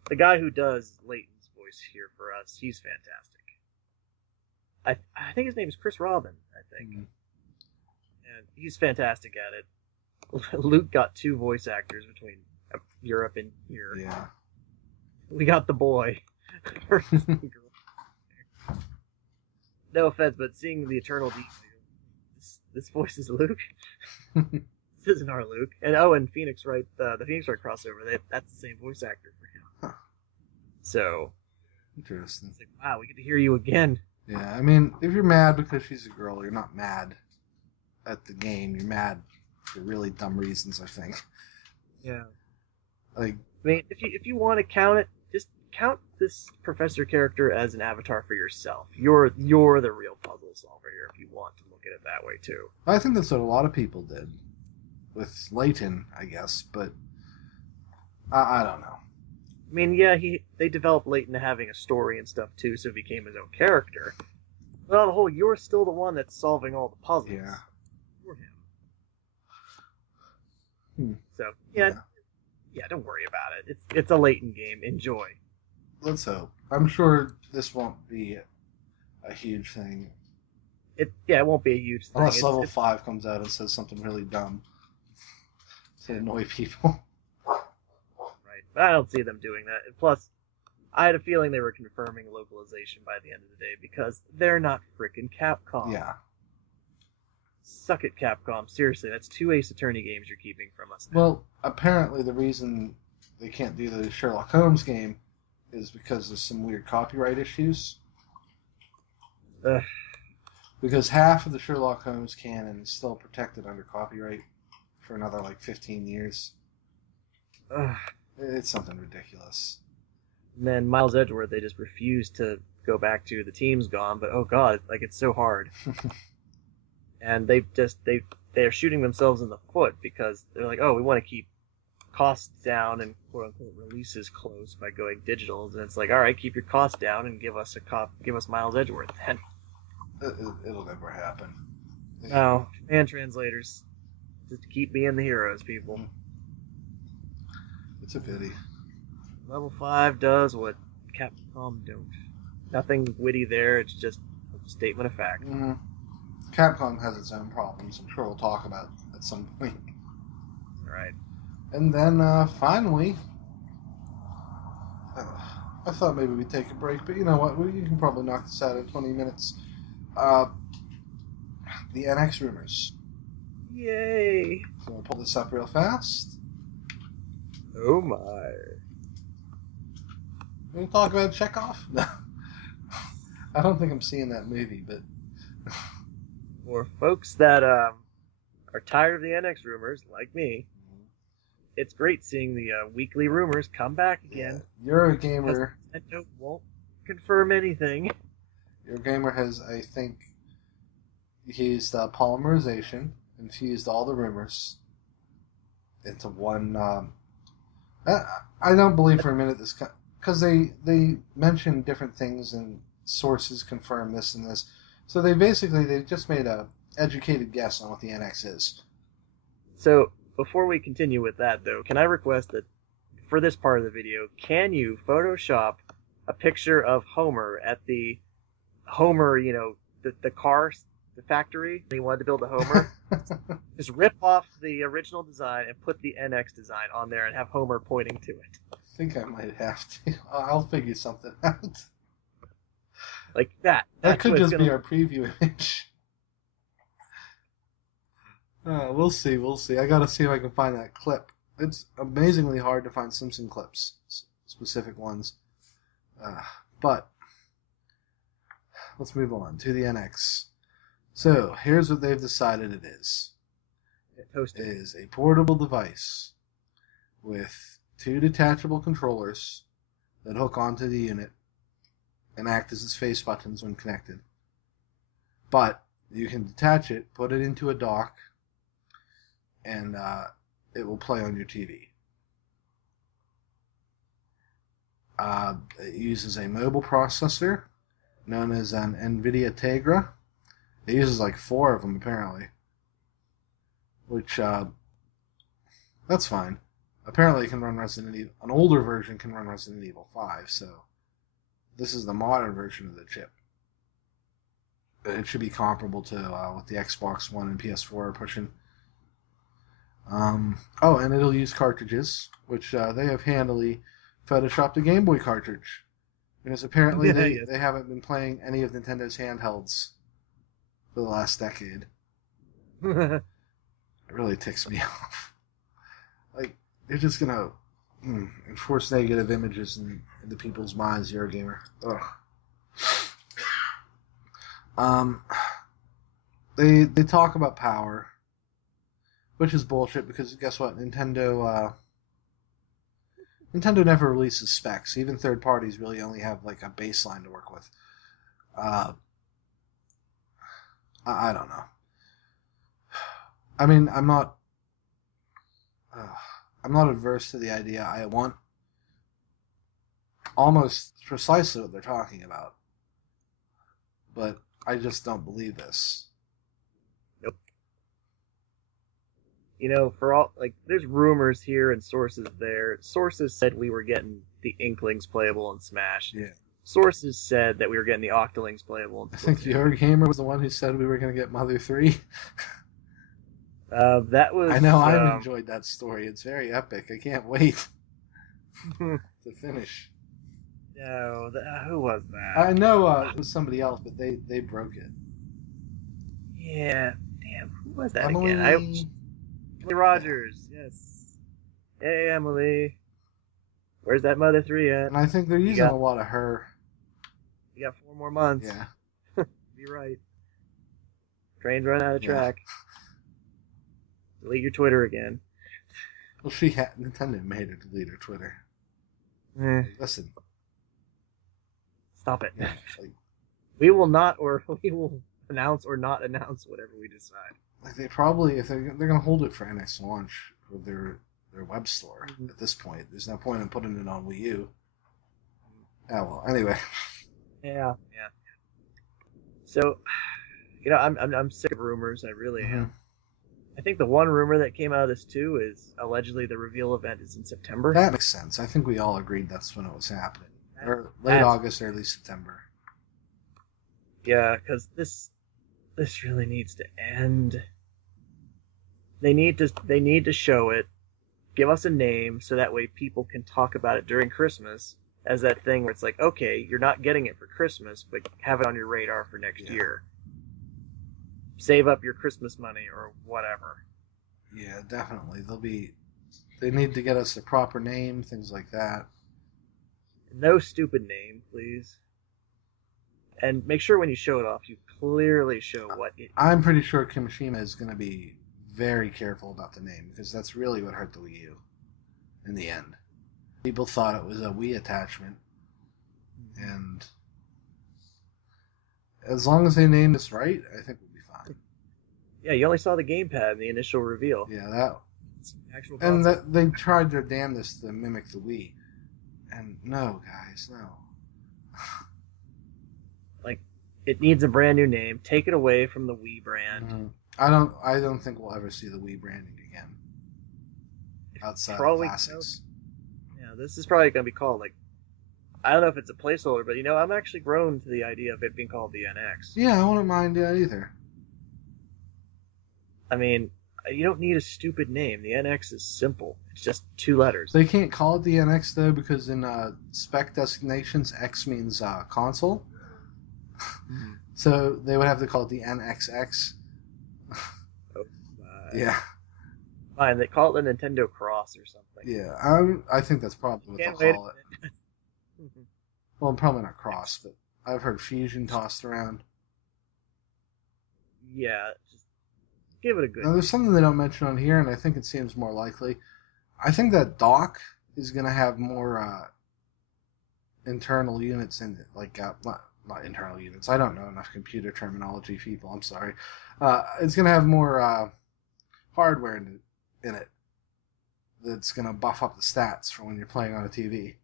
the guy who does Layton's voice here for us, he's fantastic. I think his name is Chris Robin. I think, and he's fantastic at it. Luke got 2 voice actors between Europe and here. Yeah. We got the boy. No offense, but seeing the Eternal Deep, this voice is Luke. This isn't our Luke. And Phoenix Wright, the Phoenix Wright crossover, that's the same voice actor for him. Huh. So, Interesting. it's like, wow, we get to hear you again. Yeah, I mean, if you're mad because she's a girl, you're not mad at the game. You're mad for really dumb reasons, I think. Yeah. Like, I mean, if you want to count it, just count this professor character as an avatar for yourself. You're the real puzzle solver here if you want to look at it that way too. I think that's what a lot of people did with Layton, I guess, but I don't know. I mean, yeah, they developed Layton having a story and stuff too, so he became his own character. But on the whole, you're still the one that's solving all the puzzles. Yeah. For him. Hmm. So yeah, don't worry about it. It's a Layton game. Enjoy. Let's hope. I'm sure this won't be a huge thing. It won't be a huge thing. Unless level 5 comes out and says something really dumb to annoy people. Right. But I don't see them doing that. And plus, I had a feeling they were confirming localization by the end of the day because they're not frickin' Capcom. Yeah. Suck it, Capcom. Seriously, that's 2 Ace Attorney games you're keeping from us now. Well, apparently the reason they can't do the Sherlock Holmes game is because of some weird copyright issues. Ugh. Because half of the Sherlock Holmes canon is still protected under copyright for another, 15 years. Ugh. It's something ridiculous. And then Miles Edgeworth, they just refuse to go back to the team's gone, but oh god, it's so hard. And they're shooting themselves in the foot because they're like, oh, we want to keep costs down and quote unquote releases close by going digital. And it's like, all right, keep your costs down and give us Miles Edgeworth then. It'll never happen. No, fan translators, just keep being the heroes, people. It's a pity. Level 5 does what Capcom don't. Nothing witty there. It's just a statement of fact. Mm-hmm. Capcom has its own problems. I'm sure we'll talk about at some point. All right. And then finally, I thought maybe we'd take a break, but you know what? We can probably knock this out in 20 minutes. The NX rumors. Yay! So I'll pull this up real fast. Oh my. We can talk about Chekhov? No. I don't think I'm seeing that movie, but... For folks that are tired of the NX rumors, like me, it's great seeing the weekly rumors come back again. Yeah. You're a gamer. Nintendo won't confirm anything. Your gamer has, I think, used polymerization, infused all the rumors into one. I don't believe for a minute this, because they mention different things and sources confirm this and this. So they just made a educated guess on what the NX is. So before we continue with that, though, can I request that for this part of the video, can you Photoshop a picture of Homer at the Homer, the car, the factory? He wanted to build a Homer. Just rip off the original design and put the NX design on there and have Homer pointing to it. I think I might have to. I'll figure something out. Like that. That could just be our preview image. We'll see. I gotta see if I can find that clip. It's amazingly hard to find Simpson clips, specific ones. But let's move on to the NX. So here's what they've decided it is. It is a portable device with 2 detachable controllers that hook onto the unit and act as its face buttons when connected. But you can detach it, put it into a dock, and it will play on your TV. It uses a mobile processor known as an NVIDIA Tegra. It uses like 4 of them apparently, which that's fine. Apparently it can run Resident Evil. An older version can run Resident Evil 5, so this is the modern version of the chip. It should be comparable to what the Xbox One and PS4 are pushing. And it'll use cartridges, which they have handily photoshopped a Game Boy cartridge. Because apparently they haven't been playing any of Nintendo's handhelds for the last decade. It really ticks me off. Like, they're just gonna enforce negative images into people's minds, Eurogamer. Ugh. They talk about power, which is bullshit because guess what? Nintendo never releases specs. Even third parties really only have like a baseline to work with. I don't know. I mean, I'm not adverse to the idea. I want almost precisely what they're talking about, but I just don't believe this. Nope. For all, there's rumors here and sources there. Sources said we were getting the Inklings playable in Smash. Yeah. Sources said that we were getting the Octolings playable in Smash. I think Eurogamer was the one who said we were going to get Mother 3. That was... I know, I've enjoyed that story. It's very epic. I can't wait to finish. No, who was that? I know it was somebody else, but they broke it. Yeah, damn, who was that Emily... again? Emily Rogers, yes. Hey, Emily. Where's that Mother 3 at? And I think they're using a lot of her. You got 4 more months. Yeah. You're right. Train's run out of track. Delete your Twitter again. Well, Nintendo made her delete her Twitter. Listen. Stop it. Yeah, we will announce or not announce whatever we decide. Like they probably, if they're going to hold it for NX launch with their web store at this point. There's no point in putting it on Wii U. Oh well. Anyway. Yeah. So, I'm sick of rumors. I really am. I think the one rumor that came out of this too is allegedly the reveal event is in September. That makes sense. I think we all agreed that's when it was happening. Or late August, early September. Yeah, because this really needs to end. They need to show it, give us a name, so that way people can talk about it during Christmas as that thing where it's like, okay, you're not getting it for Christmas, but have it on your radar for next year. Save up your Christmas money or whatever. Yeah, definitely. They need to get us a proper name, things like that. No stupid name, please. And make sure when you show it off, you clearly show what it is. I'm pretty sure Kimishima is going to be very careful about the name, because that's really what hurt the Wii U in the end. People thought it was a Wii attachment, and as long as they name this right, I think we'll be fine. Yeah, you only saw the gamepad in the initial reveal. Yeah, that. Actual and they tried their damnedest to mimic the Wii. And no, guys, no. It needs a brand new name. Take it away from the Wii brand. Mm-hmm. I don't think we'll ever see the Wii branding again. Outside of classics. Yeah. Now, this is probably going to be called, like, I don't know if it's a placeholder, but, I'm actually grown to the idea of it being called the NX. Yeah, I wouldn't mind that either. I mean, you don't need a stupid name. The NX is simple. It's just 2 letters. They can't call it the NX, though, because in spec designations, X means console. Mm-hmm. So they would have to call it the NXX. Oh, yeah. Fine, they call it the Nintendo Cross or something. Yeah, I think that's probably what they'll call it. Well, probably not Cross, but I've heard Fusion tossed around. Yeah, just give it a good Now, there's something they don't mention on here, and I think it seems more likely. I think that dock is going to have more internal units in it. Like, not internal units. I don't know enough computer terminology, people. I'm sorry. It's going to have more hardware in it that's going to buff up the stats for when you're playing on a TV.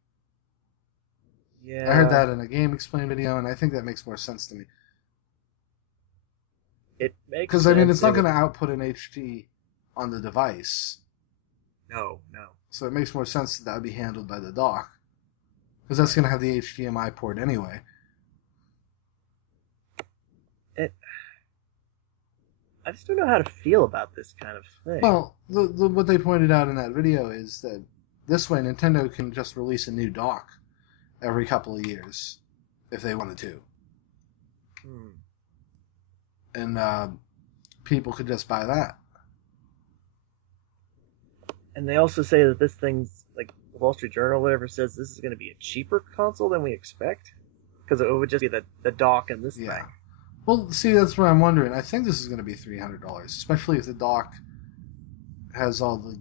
Yeah. I heard that in a Game Explain video, and I think that makes more sense to me. It makes because I mean, it's not going to output an HD on the device. No. So it makes more sense that would be handled by the dock, because that's going to have the HDMI port anyway. I just don't know how to feel about this kind of thing. Well, what they pointed out in that video is that this way Nintendo can just release a new dock every couple of years if they wanted to. And people could just buy that. And they also say that this thing's, like, the Wall Street Journal or whatever says this is going to be a cheaper console than we expect. Because it would just be the dock and this thing. Well, see, that's what I'm wondering. I think this is going to be $300, especially if the dock has all the,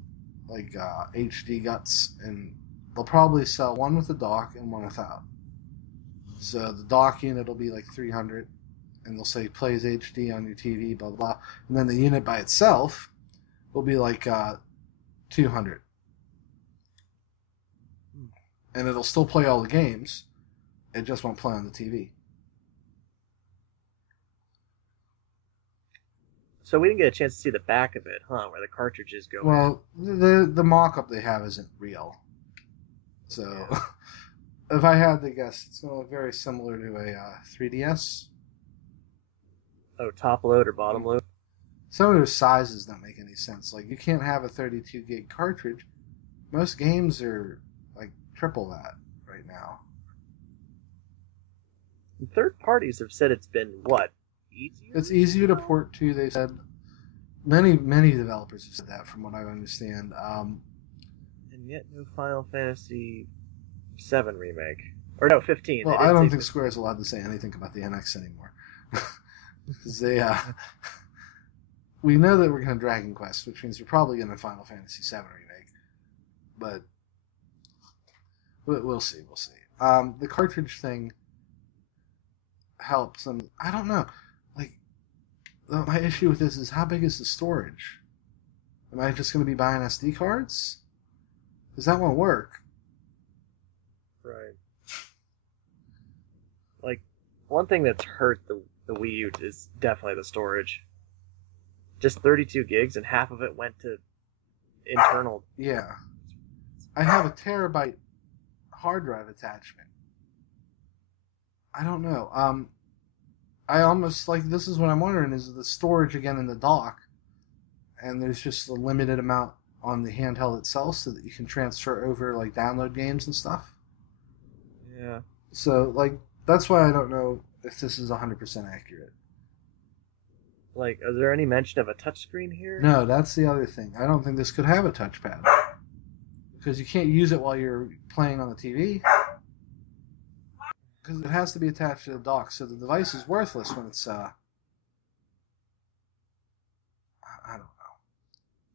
like, HD guts, and they'll probably sell one with the dock and one without. So the dock unit will be like $300, and they'll say plays HD on your TV, blah, blah, blah. And then the unit by itself will be like $200. And it'll still play all the games. It just won't play on the TV. So we didn't get a chance to see the back of it, huh? Where the cartridges go. Well, the mock-up they have isn't real. So, if I had to guess, it's going to look very similar to a 3DS. Oh, top load or bottom load? Some of those sizes don't make any sense. Like, you can't have a 32 gig cartridge. Most games are, like, triple that right now. And third parties have said it's been, what? Easier? It's easier to port to, they said. Many developers have said that, from what I understand. And yet no Final Fantasy VII remake. Or no, 15. Well, I don't think Square is allowed to say anything about the NX anymore. Because we know that we're going to Dragon Quest, which means we're probably going to Final Fantasy VII remake. But we'll see. The cartridge thing helps, and I don't know. Like, my issue with this is, how big is the storage? Am I just going to be buying SD cards? Because that won't work. Right. Like, one thing that's hurt the Wii U is definitely the storage. Just 32 gigs, and half of it went to internal. Yeah. I have a terabyte hard drive attachment. I don't know. I almost, like, this is what I'm wondering, is the storage again in the dock, and there's just a limited amount on the handheld itself so that you can transfer over, like, download games and stuff. Yeah. So, like, that's why I don't know if this is 100% accurate. Like, is there any mention of a touchscreen here? No, that's the other thing. I don't think this could have a touchpad. Because you can't use it while you're playing on the TV. Because it has to be attached to the dock, so the device is worthless when it's, I don't know.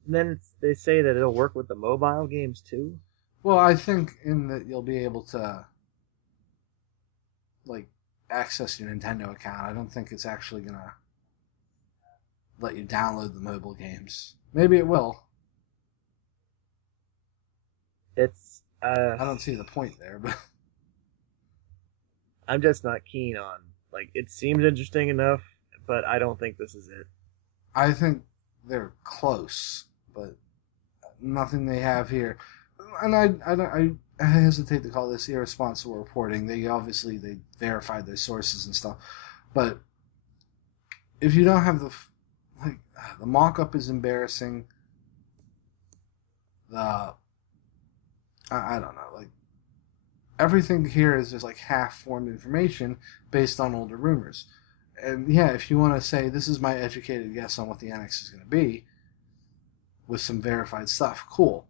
And then they say that it'll work with the mobile games, too? Well, I think in that you'll be able to, like, access your Nintendo account. I don't think it's actually going to let you download the mobile games. Maybe it will. It's, I don't see the point there, but... I'm just not keen on, like, it seems interesting enough, but I don't think this is it. I think they're close, but nothing they have here. And I I hesitate to call this irresponsible reporting. They verified their sources and stuff, but if you don't have the mock-up is embarrassing. I don't know, like everything here is just like half-formed information based on older rumors. And yeah, if you want to say this is my educated guess on what the NX is going to be with some verified stuff, cool.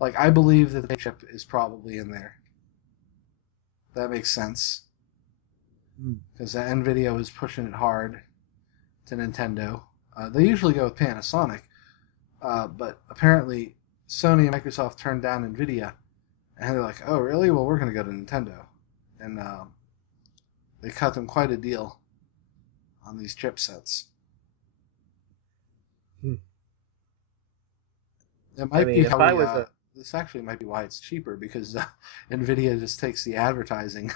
Like, I believe that the chip is probably in there. That makes sense. Because NVIDIA was pushing it hard to Nintendo. They usually go with Panasonic, but apparently Sony and Microsoft turned down NVIDIA, and they're like, oh, really? Well, we're going to go to Nintendo. And they cut them quite a deal on these chipsets. It might be how this actually might be why it's cheaper, because NVIDIA just takes the advertising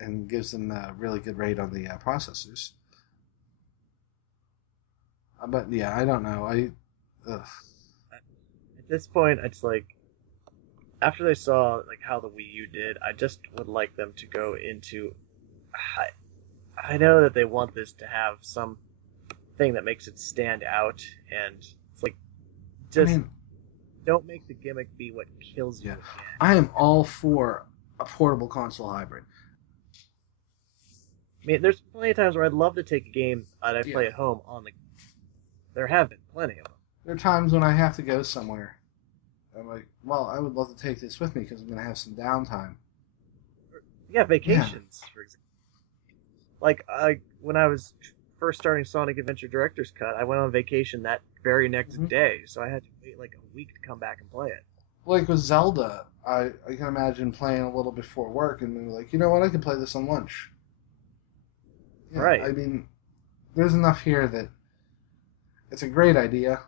and gives them a really good rate on the processors. But yeah, I don't know. At this point, it's like after they saw like how the Wii U did, I just would like them to go into. I know that they want this to have some thing that makes it stand out, and it's like don't make the gimmick be what kills you. Yeah. I am all for a portable console hybrid. I mean, there's plenty of times where I'd love to take a game that I play at home on the. There have been plenty of them. There are times when I have to go somewhere. I'm like, well, I would love to take this with me because I'm going to have some downtime. Yeah, vacations, for example. Like, when I was first starting Sonic Adventure Director's Cut, I went on vacation that very next day, so I had to wait like a week to come back and play it. Like with Zelda, I can imagine playing a little before work and then like, you know what, I can play this on lunch. Yeah, right. I mean, there's enough here that it's a great idea.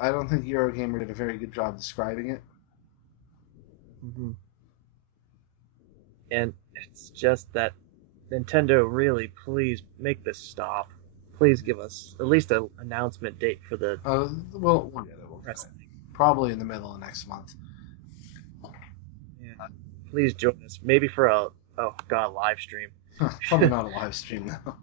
I don't think Eurogamer did a very good job describing it. Mm-hmm. And it's just that Nintendo, really, please make this stop. Please give us at least an announcement date for the. We'll get it. Probably in the middle of next month. Yeah. Please join us. Maybe for a live stream. Probably not a live stream though.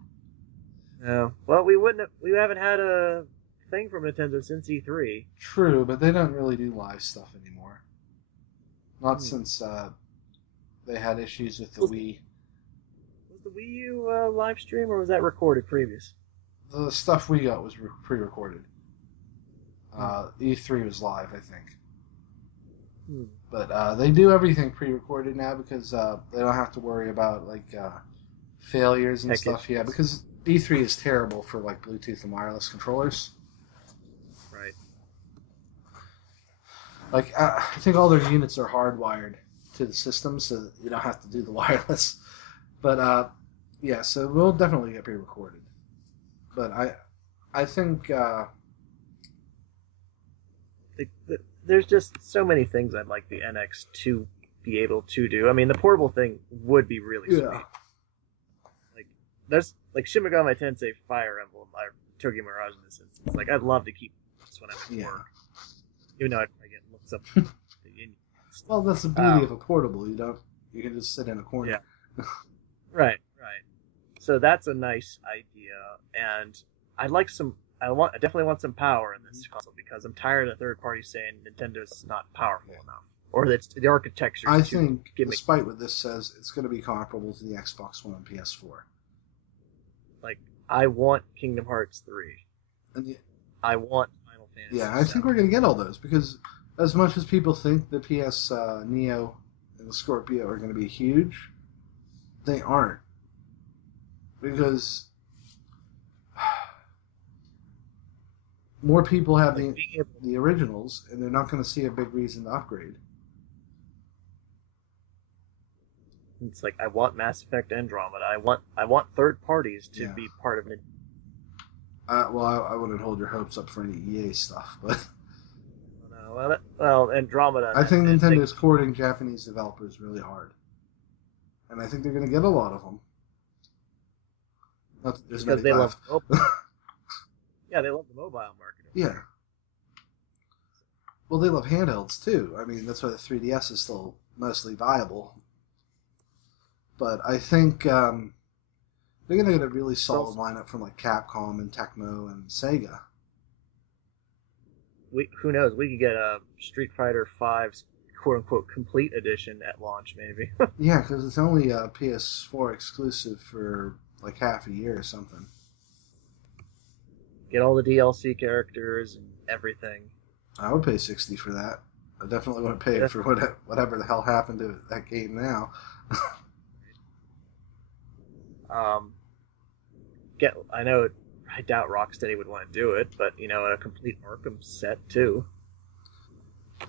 No. Well, we haven't had a thing from Nintendo since E3. True, but they don't really do live stuff anymore. Not since they had issues with the Wii. Was the Wii U live stream, or was that recorded previous? The stuff we got was pre-recorded. E3 was live, I think. But they do everything pre-recorded now because they don't have to worry about like failures and stuff. Yeah, because E3 is terrible for like Bluetooth and wireless controllers. Right. Like I think all their units are hardwired to the system, so that you don't have to do the wireless. But yeah, so we'll definitely get pre-recorded. But I think there's just so many things I'd like the NX to be able to do. I mean, the portable thing would be really sweet. Like there's like Shin Megami Tensei Fire Emblem or Tokyo Mirage in this instance. Like I'd love to keep this when I'm at work, even though I get looks up. Well, that's the beauty of a portable. You can just sit in a corner. Yeah. Right. So that's a nice idea, and I definitely want some power in this console because I'm tired of third parties saying Nintendo's not powerful enough, or that the architecture. I think, despite what this says, it's going to be comparable to the Xbox One and PS4. Like, I want Kingdom Hearts 3. I want Final Fantasy. Yeah, I think we're going to get all those because as much as people think the PS Neo and the Scorpio are going to be huge, they aren't. Because more people have the originals, and they're not going to see a big reason to upgrade. It's like I want Mass Effect Andromeda. I want third parties to be part of it. Well, I wouldn't hold your hopes up for any EA stuff, but well, Andromeda. I think Nintendo's courting Japanese developers really hard, and I think they're going to get a lot of them. Not that there's because they love. Yeah, they love the mobile market. Yeah. Well, they love handhelds too. I mean, that's why the 3DS is still mostly viable. But I think they're going to get a really solid lineup from like Capcom and Tecmo and Sega. Who knows? We could get a Street Fighter V's quote unquote complete edition at launch, maybe. Yeah, because it's only a PS4 exclusive for like half a year or something. Get all the DLC characters and everything. I would pay $60 for that. I definitely wouldn't pay Yeah. it for whatever the hell happened to that game now. Um, I know. I doubt Rocksteady would want to do it, but a complete Arkham set too.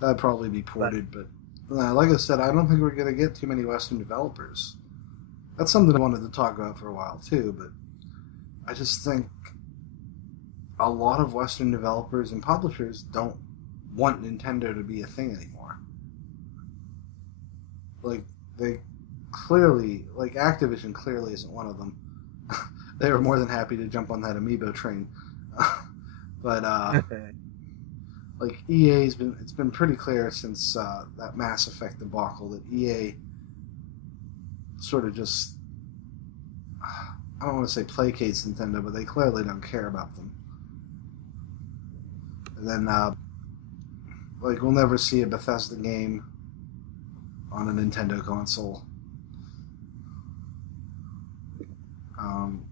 That'd probably be ported, but like I said, I don't think we're going to get too many Western developers. That's something I wanted to talk about for a while too, but I just think a lot of Western developers and publishers don't want Nintendo to be a thing anymore. Like, they clearly, like, Activision clearly isn't one of them. They were more than happy to jump on that Amiibo train. But, like, it's been pretty clear since that Mass Effect debacle that EA sort of just, I don't want to say placates Nintendo, but they clearly don't care about them. And then, like, we'll never see a Bethesda game on a Nintendo console.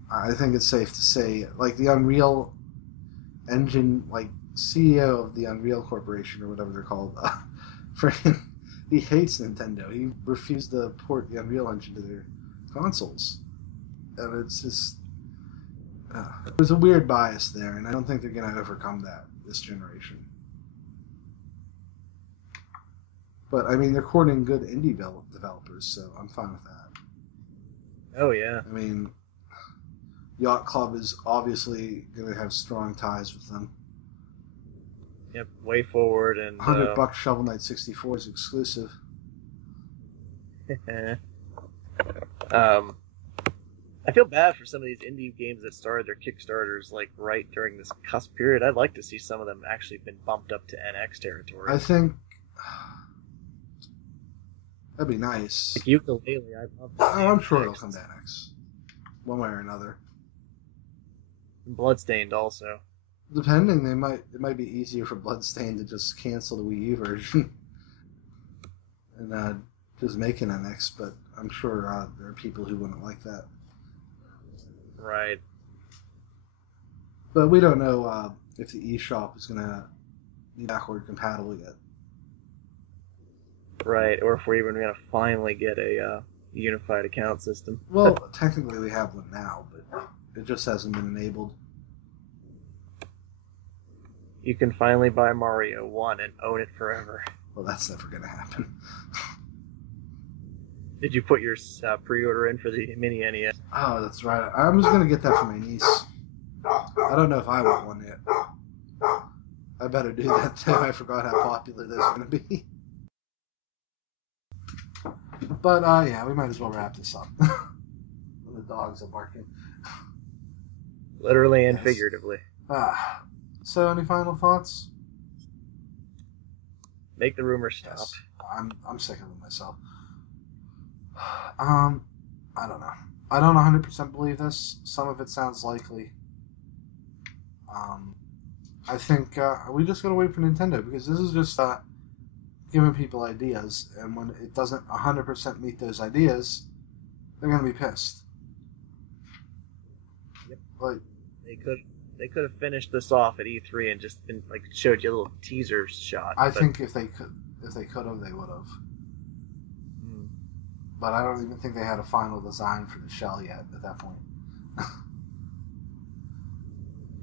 I think it's safe to say, like, the Unreal Engine, like, CEO of the Unreal Corporation, or whatever they're called, he hates Nintendo. He refused to port the Unreal Engine to their consoles. And it's just, there's a weird bias there, and I don't think they're going to overcome that this generation. But, I mean, they're courting good indie developers, so I'm fine with that. Oh, yeah. I mean, Yacht Club is obviously going to have strong ties with them. Yep, Way Forward and... $100 Shovel Knight 64 is exclusive. I feel bad for some of these indie games that started their Kickstarters like right during this cusp period. I'd like to see some of them actually been bumped up to NX territory. I think that'd be nice. Like Ukulele, I'd love that. Oh, I'm sure it'll come to NX, one way or another. And Bloodstained also. Depending, it might be easier for Bloodstained to just cancel the Wii U version and just make an NX. But I'm sure there are people who wouldn't like that. Right. But we don't know if the eShop is going to be backward compatible yet. Right, or if we're even going to finally get a unified account system. Well, technically we have one now, but it just hasn't been enabled. You can finally buy Mario 1 and own it forever. Well, that's never going to happen. Did you put your pre-order in for the mini NES? Oh, that's right. I was going to get that for my niece. I don't know if I want one yet. I better do that too. I forgot how popular those are going to be. But, yeah, we might as well wrap this up. The dogs are barking. Literally and figuratively. So, any final thoughts? Make the rumors stop. Yes. I'm sick of it myself. I don't know. I don't 100% believe this. Some of it sounds likely. I think we just gotta wait for Nintendo, because this is just giving people ideas, and when it doesn't 100% meet those ideas, they're gonna be pissed. Yep. Like, they could have finished this off at E3 and just been like showed you a little teaser shot. I think if they could have, they would have. But I don't even think they had a final design for the shell yet at that point.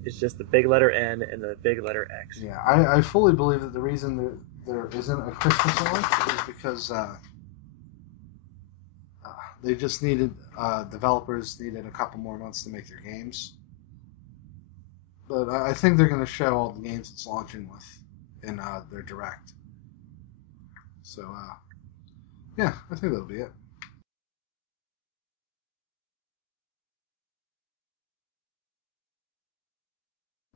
It's just the big letter N and the big letter X. Yeah, I fully believe that the reason there isn't a Christmas launch is because they just needed, developers needed a couple more months to make their games. But I think they're going to show all the games it's launching with in their Direct. So, yeah, I think that'll be it.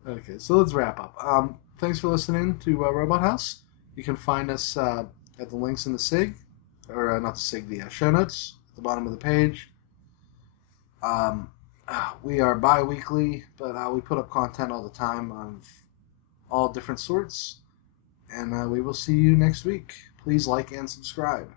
Okay, so let's wrap up. Thanks for listening to Robot House. You can find us at the links in the SIG, or not the SIG, the show notes at the bottom of the page. We are bi-weekly, but we put up content all the time of all different sorts. And we will see you next week. Please like and subscribe.